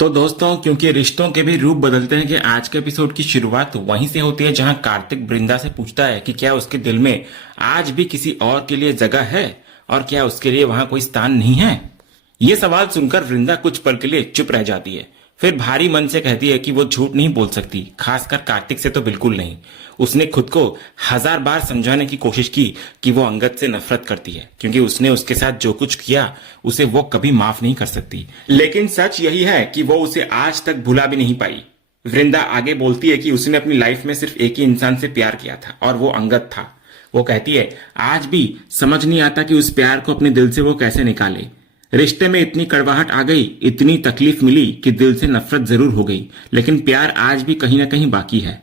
तो दोस्तों, क्योंकि रिश्तों के भी रूप बदलते हैं कि आज के एपिसोड की शुरुआत वहीं से होती है जहां कार्तिक वृंदा से पूछता है कि क्या उसके दिल में आज भी किसी और के लिए जगह है और क्या उसके लिए वहां कोई स्थान नहीं है। ये सवाल सुनकर वृंदा कुछ पल के लिए चुप रह जाती है। फिर भारी मन से कहती है कि वो झूठ नहीं बोल सकती, खासकर कार्तिक से तो बिल्कुल नहीं। उसने खुद को हजार बार समझाने की कोशिश की कि वो अंगद से नफरत करती है, क्योंकि उसने उसके साथ जो कुछ किया उसे वो कभी माफ नहीं कर सकती। लेकिन सच यही है कि वो उसे आज तक भुला भी नहीं पाई। वृंदा आगे बोलती है कि उसने अपनी लाइफ में सिर्फ एक ही इंसान से प्यार किया था और वो अंगद था। वो कहती है आज भी समझ नहीं आता कि उस प्यार को अपने दिल से वो कैसे निकाले। रिश्ते में इतनी कड़वाहट आ गई, इतनी तकलीफ मिली कि दिल से नफरत जरूर हो गई, लेकिन प्यार आज भी कहीं ना कहीं बाकी है।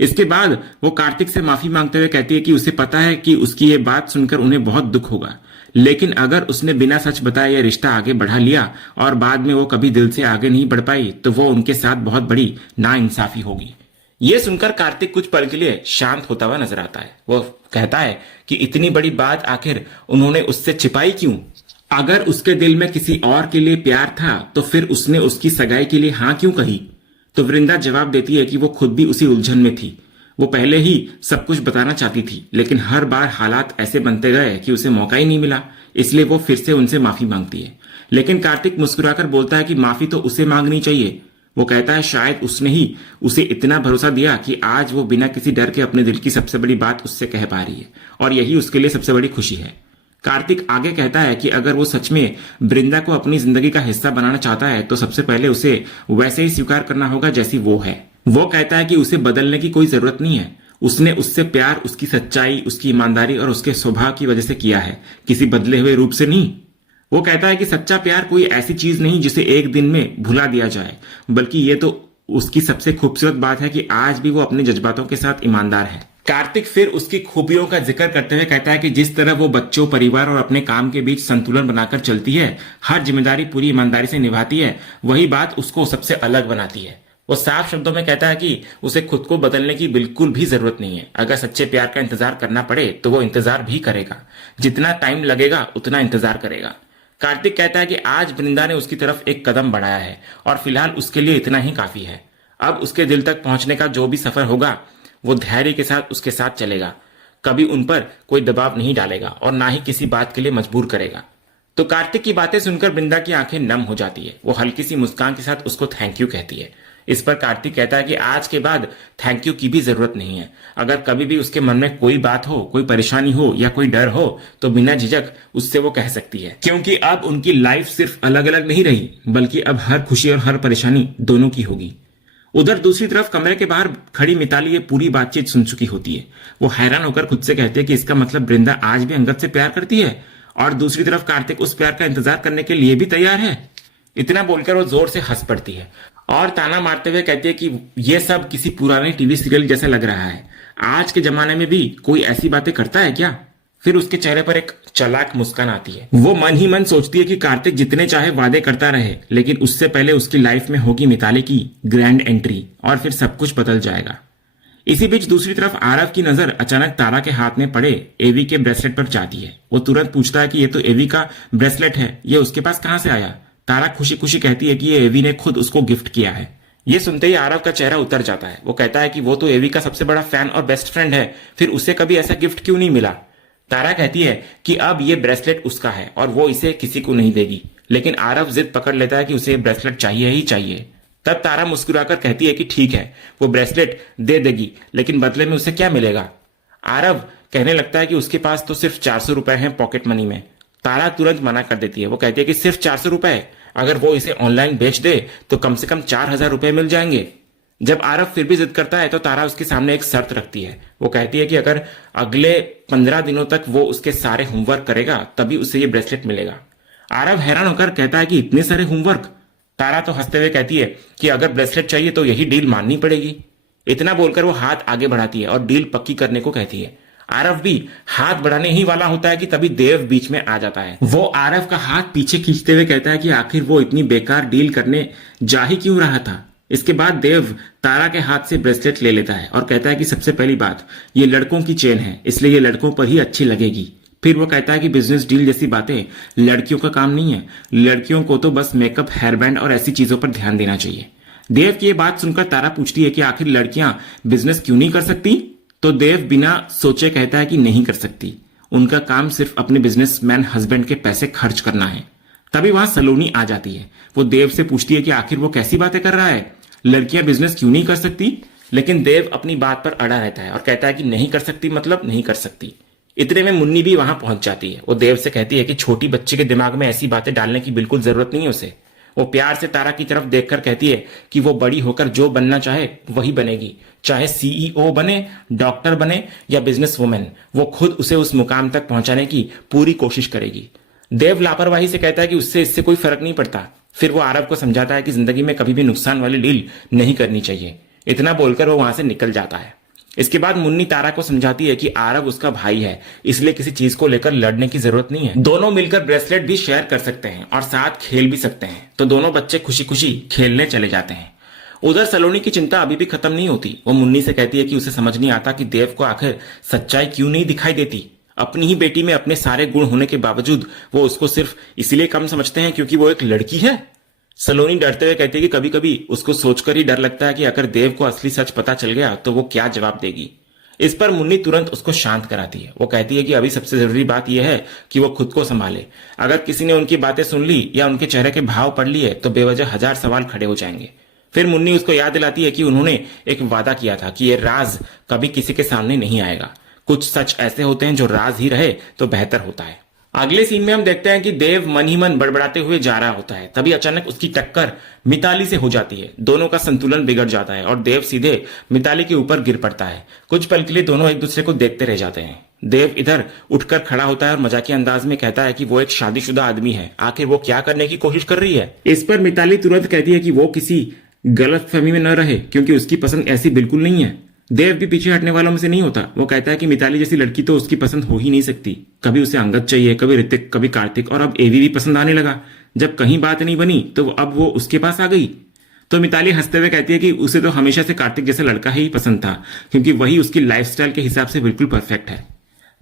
इसके बाद वो कार्तिक से माफी मांगते हुए कहती है कि उसे पता है कि उसकी ये बात सुनकर उन्हें बहुत दुख होगा, लेकिन अगर उसने बिना सच बताए यह रिश्ता आगे बढ़ा लिया और बाद में वो कभी दिल से आगे नहीं बढ़ पाई तो वो उनके साथ बहुत बड़ी नाइंसाफी होगी। ये सुनकर कार्तिक कुछ पल के लिए शांत होता हुआ नजर आता है। वो कहता है कि इतनी बड़ी बात आखिर उन्होंने उससे छिपाई क्यों? अगर उसके दिल में किसी और के लिए प्यार था तो फिर उसने उसकी सगाई के लिए हाँ क्यों कही? तो वृंदा जवाब देती है कि वो खुद भी उसी उलझन में थी। वो पहले ही सब कुछ बताना चाहती थी, लेकिन हर बार हालात ऐसे बनते गए कि उसे मौका ही नहीं मिला, इसलिए वो फिर से उनसे माफी मांगती है। लेकिन कार्तिक मुस्कुराकर बोलता है कि माफी तो उसे मांगनी चाहिए। वो कहता है शायद उसने ही उसे इतना भरोसा दिया कि आज वो बिना किसी डर के अपने दिल की सबसे बड़ी बात उससे कह पा रही है, और यही उसके लिए सबसे बड़ी खुशी है। कार्तिक आगे कहता है कि अगर वो सच में वृंदा को अपनी जिंदगी का हिस्सा बनाना चाहता है तो सबसे पहले उसे वैसे ही स्वीकार करना होगा जैसी वो है। वो कहता है कि उसे बदलने की कोई जरूरत नहीं है। उसने उससे प्यार उसकी सच्चाई, उसकी ईमानदारी और उसके स्वभाव की वजह से किया है, किसी बदले हुए रूप से नहीं। वो कहता है कि सच्चा प्यार कोई ऐसी चीज नहीं जिसे एक दिन में भुला दिया जाए, बल्कि ये तो उसकी सबसे खूबसूरत बात है कि आज भी वो अपने जज्बातों के साथ ईमानदार है। कार्तिक फिर उसकी खूबियों का जिक्र करते हुए कहता है कि जिस तरह वो बच्चों, परिवार और अपने काम के बीच संतुलन बनाकर चलती है, हर जिम्मेदारी पूरी ईमानदारी से निभाती है, वही बात उसको सबसे अलग बनाती है। वो साफ शब्दों में कहता है कि उसे खुद को बदलने की बिल्कुल भी जरूरत नहीं है। अगर सच्चे प्यार का इंतजार करना पड़े तो वो इंतजार भी करेगा, जितना टाइम लगेगा उतना इंतजार करेगा। कार्तिक कहता है कि आज वृंदा ने उसकी तरफ एक कदम बढ़ाया है और फिलहाल उसके लिए इतना ही काफी है। अब उसके दिल तक पहुंचने का जो भी सफर होगा वो धैर्य के साथ उसके साथ चलेगा, कभी उन पर कोई दबाव नहीं डालेगा और ना ही किसी बात के लिए मजबूर करेगा। तो कार्तिक की बातें सुनकर वृंदा की आंखें नम हो जाती है। वो हल्की सी मुस्कान के साथ उसको थैंक यू कहती है। इस पर कार्तिक कहता है कि आज के बाद थैंक यू की भी जरूरत नहीं है। अगर कभी भी उसके मन में कोई बात हो, कोई परेशानी हो या कोई डर हो तो बिना झिझक उससे वो कह सकती है, क्योंकि अब उनकी लाइफ सिर्फ अलग अलग नहीं रही, बल्कि अब हर खुशी और हर परेशानी दोनों की होगी। उधर दूसरी तरफ कमरे के बाहर खड़ी मिताली ये पूरी बातचीत सुन चुकी होती है। वो हैरान होकर खुद से कहती है कि इसका मतलब वृंदा आज भी अंगद से प्यार करती है, और दूसरी तरफ कार्तिक उस प्यार का इंतजार करने के लिए भी तैयार है। इतना बोलकर वो जोर से हंस पड़ती है और ताना मारते हुए कहती है कि ये सब किसी पुराने टीवी सीरियल जैसा लग रहा है। आज के जमाने में भी कोई ऐसी बातें करता है क्या? फिर उसके चेहरे पर एक चालाक मुस्कान आती है। वो मन ही मन सोचती है कि कार्तिक जितने चाहे वादे करता रहे, लेकिन उससे पहले उसकी लाइफ में होगी मिताली की ग्रैंड एंट्री और फिर सब कुछ बदल जाएगा। इसी बीच दूसरी तरफ आरव की नजर अचानक तारा के हाथ में पड़े एवी के ब्रेसलेट पर जाती है। वो तुरंत पूछता है कि ये तो एवी का ब्रेसलेट है, ये उसके पास कहां से आया? तारा खुशी खुशी कहती है कि ये एवी ने खुद उसको गिफ्ट किया है। ये सुनते ही आरव का चेहरा उतर जाता है। वो कहता है कि वो तो एवी का सबसे बड़ा फैन और बेस्ट फ्रेंड है, फिर उसे कभी ऐसा गिफ्ट क्यों नहीं मिला? तारा कहती है कि अब ये ब्रेसलेट उसका है और वो इसे किसी को नहीं देगी, लेकिन आरव जिद पकड़ लेता है कि उसे ब्रेसलेट चाहिए ही चाहिए। तब तारा मुस्कुराकर कहती है कि ठीक है, वो ब्रेसलेट दे देगी, लेकिन बदले में उसे क्या मिलेगा? आरव कहने लगता है कि उसके पास तो सिर्फ 400 रुपए हैं पॉकेट मनी में। तारा तुरंत मना कर देती है। वो कहती है कि सिर्फ 400 रुपए? अगर वो इसे ऑनलाइन बेच दे तो कम से कम 4000 रुपए मिल जाएंगे। जब आरव फिर भी जिद करता है तो तारा उसके सामने एक शर्त रखती है। वो कहती है कि अगर अगले 15 दिनों तक वो उसके सारे होमवर्क करेगा तभी उसे ये ब्रेसलेट मिलेगा। आरव हैरान होकर कहता है कि इतने सारे होमवर्क? तारा तो हंसते हुए कहती है कि अगर ब्रेसलेट चाहिए तो यही डील माननी पड़ेगी। इतना बोलकर वो हाथ आगे बढ़ाती है और डील पक्की करने को कहती है। आरव भी हाथ बढ़ाने ही वाला होता है कि तभी देव बीच में आ जाता है। वो आरव का हाथ पीछे खींचते हुए कहता है कि आखिर वो इतनी बेकार डील करने जा ही क्यों रहा था। इसके बाद देव तारा के हाथ से ब्रेसलेट ले लेता है और कहता है कि सबसे पहली बात, ये लड़कों की चेन है, इसलिए ये लड़कों पर ही अच्छी लगेगी। फिर वो कहता है कि बिजनेस डील जैसी बातें लड़कियों का काम नहीं है, लड़कियों को तो बस मेकअप, हेयर बैंड और ऐसी चीजों पर ध्यान देना चाहिए। देव की ये बात सुनकर तारा पूछती है कि आखिर लड़कियां बिजनेस क्यों नहीं कर सकती। तो देव बिना सोचे कहता है कि नहीं कर सकती, उनका काम सिर्फ अपने बिजनेसमैन हस्बैंड के पैसे खर्च करना है। तभी वहां सलोनी आ जाती है। वो देव से पूछती है कि आखिर वो कैसी बातें कर रहा है, लड़कियां बिजनेस क्यों नहीं कर सकती। लेकिन देव अपनी बात पर अड़ा रहता है और कहता है कि नहीं कर सकती मतलब नहीं कर सकती। इतने में मुन्नी भी वहां पहुंच जाती है। वो देव से कहती है कि छोटी बच्ची के दिमाग में ऐसी बातें डालने की बिल्कुल जरूरत नहीं है उसे। वो प्यार से तारा की तरफ देखकर कहती है कि वो बड़ी होकर जो बनना चाहे वही बनेगी, चाहे सीईओ बने, डॉक्टर बने या बिजनेस वुमेन, वो खुद उसे उस मुकाम तक पहुंचाने की पूरी कोशिश करेगी। देव लापरवाही से कहता है कि उससे इससे कोई फर्क नहीं पड़ता। फिर वो आरव को समझाता है कि जिंदगी में कभी भी नुकसान वाली डील नहीं करनी चाहिए। इतना बोलकर वो वहां से निकल जाता है। इसके बाद मुन्नी तारा को समझाती है कि आरव उसका भाई है, इसलिए किसी चीज को लेकर लड़ने की जरूरत नहीं है। दोनों मिलकर ब्रेसलेट भी शेयर कर सकते हैं और साथ खेल भी सकते हैं। तो दोनों बच्चे खुशी खुशी खेलने चले जाते हैं। उधर सलोनी की चिंता अभी भी खत्म नहीं होती। वो मुन्नी से कहती है कि उसे समझ नहीं आता कि देव को आखिर सच्चाई क्यों नहीं दिखाई देती। अपनी ही बेटी में अपने सारे गुण होने के बावजूद वो उसको सिर्फ इसलिए कम समझते हैं क्योंकि वो एक लड़की है। सलोनी डरते हुए कहती है कि कभी कभी उसको सोचकर ही डर लगता है कि अगर देव को असली सच पता चल गया तो वो क्या जवाब देगी। इस पर मुन्नी तुरंत उसको शांत कराती है। वो कहती है कि अभी सबसे जरूरी बात यह है कि वो खुद को संभाले। अगर किसी ने उनकी बातें सुन ली या उनके चेहरे के भाव पढ़ लिए तो बेवजह हजार सवाल खड़े हो जाएंगे। फिर मुन्नी उसको याद दिलाती है कि उन्होंने एक वादा किया था कि ये राज कभी किसी के सामने नहीं आएगा। कुछ सच ऐसे होते हैं जो राज ही रहे तो बेहतर होता है। अगले सीन में हम देखते हैं कि देव मन ही मन बड़बड़ाते हुए जा रहा होता है। तभी अचानक उसकी टक्कर मिताली से हो जाती है। दोनों का संतुलन बिगड़ जाता है और देव सीधे मिताली के ऊपर गिर पड़ता है। कुछ पल के लिए दोनों एक दूसरे को देखते रह जाते हैं। देव इधर उठकर खड़ा होता है और मजाकिया अंदाज में कहता है कि वो एक शादीशुदा आदमी है, आखिर वो क्या करने की कोशिश कर रही है। इस पर मिताली तुरंत कहती है कि वो किसी गलतफहमी में न रहे क्योंकि उसकी पसंद ऐसी बिल्कुल नहीं है। देव भी पीछे हटने वालों में से नहीं होता। वो कहता है कि मिताली जैसी लड़की तो उसकी पसंद हो ही नहीं सकती। कभी उसे अंगद चाहिए, कभी ऋतिक, कभी कार्तिक और अब एवी भी पसंद आने लगा। जब कहीं बात नहीं बनी तो अब वो उसके पास आ गई। तो मिताली हंसते हुए कहती है कि उसे तो हमेशा से कार्तिक जैसा लड़का ही पसंद था क्योंकि वही उसकी लाइफस्टाइल के हिसाब से बिल्कुल परफेक्ट है।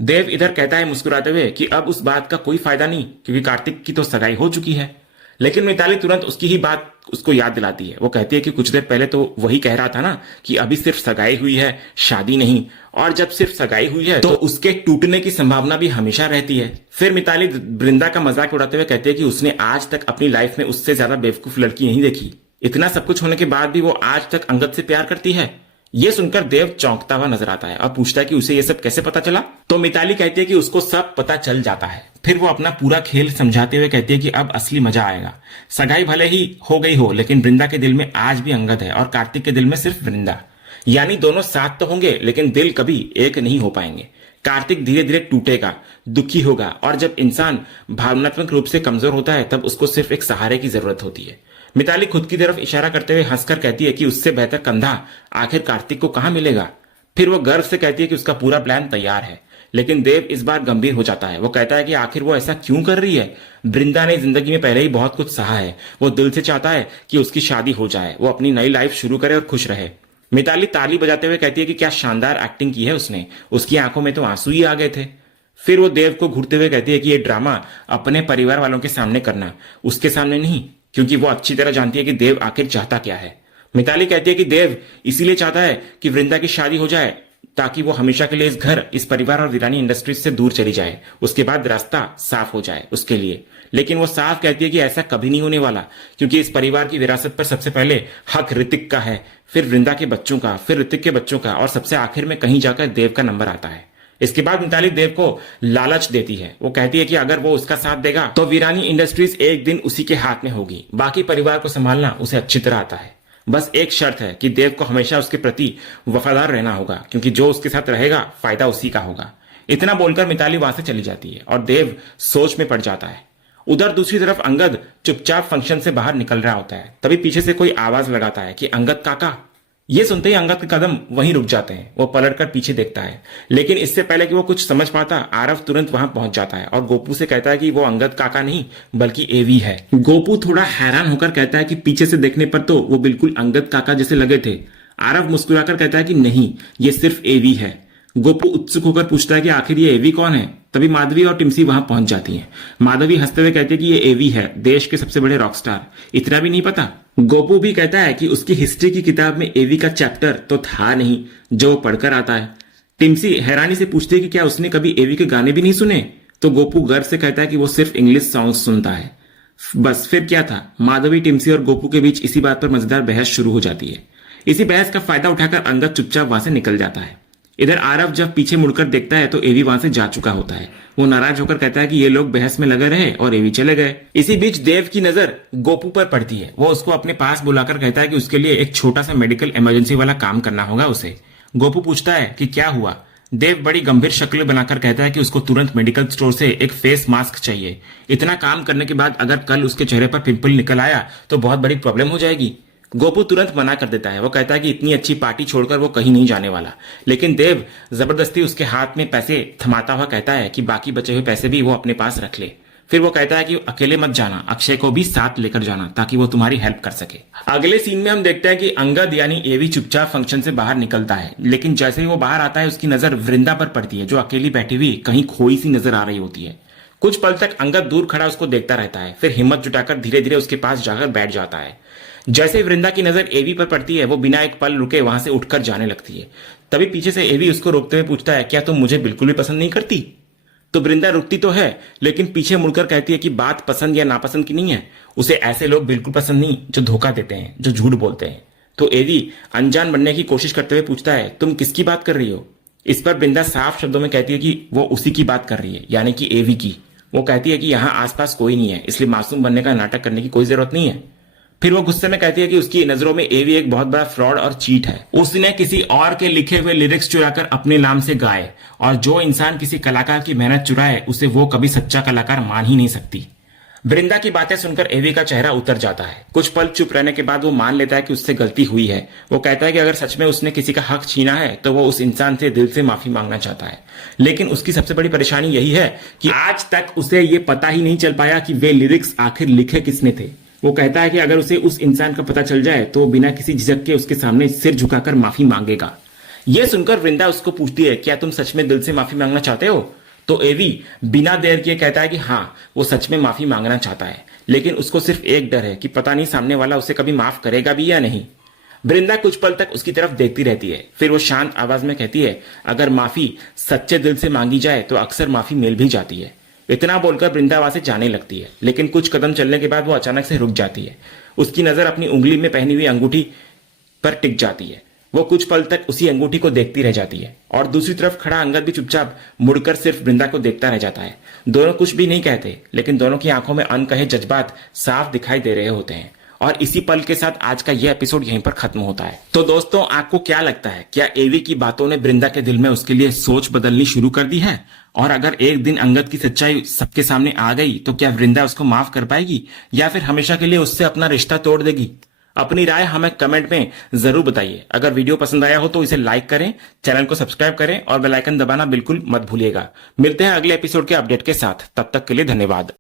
देव इधर कहता है मुस्कुराते हुए कि अब उस बात का कोई फायदा नहीं क्योंकि कार्तिक की तो सगाई हो चुकी है। लेकिन मिताली तुरंत उसकी ही बात उसको याद दिलाती है। वो कहती है कि कुछ देर पहले तो वही कह रहा था ना कि अभी सिर्फ सगाई हुई है, शादी नहीं, और जब सिर्फ सगाई हुई है तो उसके टूटने की संभावना भी हमेशा रहती है। फिर मिताली वृंदा का मजाक उड़ाते हुए कहती है कि उसने आज तक अपनी लाइफ में उससे ज्यादा बेवकूफ लड़की नहीं देखी। इतना सब कुछ होने के बाद भी वो आज तक अंगद से प्यार करती है। ये सुनकर देव चौंकता हुआ नजर आता है और पूछता है कि उसे ये सब कैसे पता चला। तो मिताली कहती है कि उसको सब पता चल जाता है। फिर वो अपना पूरा खेल समझाते हुए कहती है कि अब असली मजा आएगा। सगाई भले ही हो गई हो लेकिन वृंदा के दिल में आज भी अंगद है और कार्तिक के दिल में सिर्फ वृंदा। यानी दोनों साथ तो होंगे लेकिन दिल कभी एक नहीं हो पाएंगे। कार्तिक धीरे धीरे टूटेगा, दुखी होगा, और जब इंसान भावनात्मक रूप से कमजोर होता है तब उसको सिर्फ एक सहारे की जरूरत होती है। मिताली खुद की तरफ इशारा करते हुए हंसकर कहती है कि उससे बेहतर कंधा आखिर कार्तिक को कहां मिलेगा। फिर वो गर्व से कहती है कि उसका पूरा प्लान तैयार है। लेकिन देव इस बार गंभीर हो जाता है। वो कहता है कि आखिर वो ऐसा क्यों कर रही है। वृंदा ने जिंदगी में पहले ही बहुत कुछ सहा है। वो दिल से चाहता है कि उसकी शादी हो जाए, वो अपनी नई लाइफ शुरू करे और खुश रहे। मिताली ताली बजाते हुए कहती है कि क्या शानदार एक्टिंग की है उसने, उसकी आंखों में तो आंसू ही आ गए थे। फिर वो देव को घूरते हुए कहती है कि ये ड्रामा अपने परिवार वालों के सामने करना, उसके सामने नहीं, क्योंकि वो अच्छी तरह जानती है कि देव आखिर चाहता क्या है। मिताली कहती है कि देव इसीलिए चाहता है कि वृंदा की शादी हो जाए ताकि वो हमेशा के लिए इस घर, इस परिवार और वीरानी इंडस्ट्रीज से दूर चली जाए। उसके बाद रास्ता साफ हो जाए उसके लिए। लेकिन वो साफ कहती है कि ऐसा कभी नहीं होने वाला क्योंकि इस परिवार की विरासत पर सबसे पहले हक ऋतिक का है, फिर वृंदा के बच्चों का, फिर ऋतिक के बच्चों का, और सबसे आखिर में कहीं जाकर देव का नंबर आता है। इसके बाद मिताली देव को लालच देती है। वो कहती है कि अगर वो उसका साथ देगा तो वीरानी इंडस्ट्रीज एक दिन उसी के हाथ में होगी। बाकी परिवार को संभालना उसे अच्छी तरह आता है। बस एक शर्त है कि देव को हमेशा उसके प्रति वफादार रहना होगा क्योंकि जो उसके साथ रहेगा फायदा उसी का होगा। इतना बोलकर मिताली वहां से चली जाती है और देव सोच में पड़ जाता है। उधर दूसरी तरफ अंगद चुपचाप फंक्शन से बाहर निकल रहा होता है। तभी पीछे से कोई आवाज लगाता है कि अंगद काका। ये सुनते ही अंगद के कदम वहीं रुक जाते हैं। वो पलटकर पीछे देखता है, लेकिन इससे पहले कि वो कुछ समझ पाता आरव तुरंत वहां पहुंच जाता है और गोपू से कहता है कि वो अंगद काका नहीं बल्कि एवी है। गोपू थोड़ा हैरान होकर कहता है कि पीछे से देखने पर तो वो बिल्कुल अंगद काका जैसे लगे थे। आरव मुस्कुराकर कहता है कि नहीं, ये सिर्फ एवी है। गोपू उत्सुक होकर पूछता है कि आखिर ये एवी कौन है। तभी माधवी और टिम्सी वहां पहुंच जाती हैं। माधवी हंसते हुए कहती है कि ये एवी है, देश के सबसे बड़े रॉकस्टार। इतना भी नहीं पता। गोपू भी कहता है कि उसकी हिस्ट्री की किताब में एवी का चैप्टर तो था नहीं जो वो पढ़कर आता है। टिम्सी हैरानी से पूछती है कि क्या उसने कभी एवी के गाने भी नहीं सुने। तो गोपू गर्व से कहता है कि वो सिर्फ इंग्लिश सॉन्ग्स सुनता है। बस फिर क्या था, माधवी, टिम्सी और गोपू के बीच इसी बात पर मजेदार बहस शुरू हो जाती है। इसी बहस का फायदा उठाकर अंगद चुपचाप वहां से निकल जाता है। इधर आरव जब पीछे मुड़कर देखता है तो एवी वहां से जा चुका होता है। वो नाराज होकर कहता है कि ये लोग बहस में लगे रहे और एवी चले गए। इसी बीच देव की नजर गोपू पर पड़ती है। वो उसको अपने पास बुलाकर कहता है कि उसके लिए एक छोटा सा मेडिकल इमरजेंसी वाला काम करना होगा उसे। गोपू पूछता है कि क्या हुआ। देव बड़ी गंभीर शक्ल बनाकर कहता है कि उसको तुरंत मेडिकल स्टोर से एक फेस मास्क चाहिए। इतना काम करने के बाद अगर कल उसके चेहरे पर पिंपल निकल आया तो बहुत बड़ी प्रॉब्लम हो जाएगी। गोपू तुरंत मना कर देता है। वो कहता है कि इतनी अच्छी पार्टी छोड़कर वो कहीं नहीं जाने वाला। लेकिन देव जबरदस्ती उसके हाथ में पैसे थमाता हुआ कहता है कि बाकी बचे हुए पैसे भी वो अपने पास रख ले। फिर वो कहता है कि अकेले मत जाना, अक्षय को भी साथ लेकर जाना ताकि वो तुम्हारी हेल्प कर सके। अगले सीन में हम देखते हैं कि अंगद यानी एवी चुपचाप फंक्शन से बाहर निकलता है। लेकिन जैसे ही वो बाहर आता है उसकी नजर वृंदा पर पड़ती है जो अकेली बैठी हुई कहीं खोई सी नजर आ रही होती है। कुछ पल तक अंगद दूर खड़ा उसको देखता रहता है, फिर हिम्मत जुटाकर धीरे धीरे उसके पास जाकर बैठ जाता है। जैसे वृंदा की नजर एवी पर पड़ती है वो बिना एक पल रुके वहां से उठकर जाने लगती है। तभी पीछे से एवी उसको रोकते हुए पूछता है, क्या तुम मुझे बिल्कुल भी पसंद नहीं करती। तो वृंदा रुकती तो है लेकिन पीछे मुड़कर कहती है कि बात पसंद या नापसंद की नहीं है, उसे ऐसे लोग बिल्कुल पसंद नहीं जो धोखा देते हैं, जो झूठ बोलते हैं। तो एवी अनजान बनने की कोशिश करते हुए पूछता है, तुम किसकी बात कर रही हो। इस पर वृंदा साफ शब्दों में कहती है कि वो उसी की बात कर रही है, यानी कि एवी की। वो कहती है कि यहाँ आसपास कोई नहीं है, इसलिए मासूम बनने का नाटक करने की कोई जरूरत नहीं है। फिर वो गुस्से में कहती है कि उसकी नजरों में एवी एक बहुत बड़ा फ्रॉड और चीट है। उसने किसी और के लिखे हुए लिरिक्स चुराकर अपने नाम से गाए, और जो इंसान किसी कलाकार की मेहनत चुराए उसे वो कभी सच्चा कलाकार मान ही नहीं सकती। वृंदा की बातें सुनकर एवी का चेहरा उतर जाता है। कुछ पल चुप रहने के बाद वो मान लेता है कि उससे गलती हुई है। वो कहता है कि अगर सच में उसने किसी का हक छीना है तो वो उस इंसान से दिल से माफी मांगना चाहता है। लेकिन उसकी सबसे बड़ी परेशानी यही है कि आज तक उसे ये पता ही नहीं चल पाया कि वे लिरिक्स आखिर लिखे किसने थे। वो कहता है कि अगर उसे उस इंसान का पता चल जाए तो बिना किसी झिझक के उसके सामने सिर झुकाकर माफी मांगेगा। यह सुनकर वृंदा उसको पूछती है, क्या तुम सच में दिल से माफी मांगना चाहते हो। तो एवी बिना देर किए कहता है कि हाँ, वो सच में माफी मांगना चाहता है, लेकिन उसको सिर्फ एक डर है कि पता नहीं सामने वाला उसे कभी माफ करेगा भी या नहीं। वृंदा कुछ पल तक उसकी तरफ देखती रहती है, फिर वो शांत आवाज में कहती है, अगर माफी सच्चे दिल से मांगी जाए तो अक्सर माफी मिल भी जाती है। इतना बोलकर वृंदा वहां से जाने लगती है, लेकिन कुछ कदम चलने के बाद वो अचानक से रुक जाती है। उसकी नजर अपनी उंगली में पहनी हुई अंगूठी पर टिक जाती है। वो कुछ पल तक उसी अंगूठी को देखती रह जाती है, और दूसरी तरफ खड़ा अंगद भी चुपचाप मुड़कर सिर्फ वृंदा को देखता रह जाता है। दोनों कुछ भी नहीं कहते, लेकिन दोनों की आंखों में अनकहे जज्बात साफ दिखाई दे रहे होते हैं। और इसी पल के साथ आज का यह एपिसोड यहीं पर खत्म होता है। तो दोस्तों, आपको क्या लगता है, क्या एवी की बातों ने वृंदा के दिल में उसके लिए सोच बदलनी शुरू कर दी है। और अगर एक दिन अंगद की सच्चाई सबके सामने आ गई तो क्या वृंदा उसको माफ कर पाएगी या फिर हमेशा के लिए उससे अपना रिश्ता तोड़ देगी। अपनी राय हमें कमेंट में जरूर बताइए। अगर वीडियो पसंद आया हो तो इसे लाइक करें, चैनल को सब्सक्राइब करें और बेल आइकन दबाना बिल्कुल मत भूलिएगा। मिलते हैं अगले एपिसोड के अपडेट के साथ, तब तक के लिए धन्यवाद।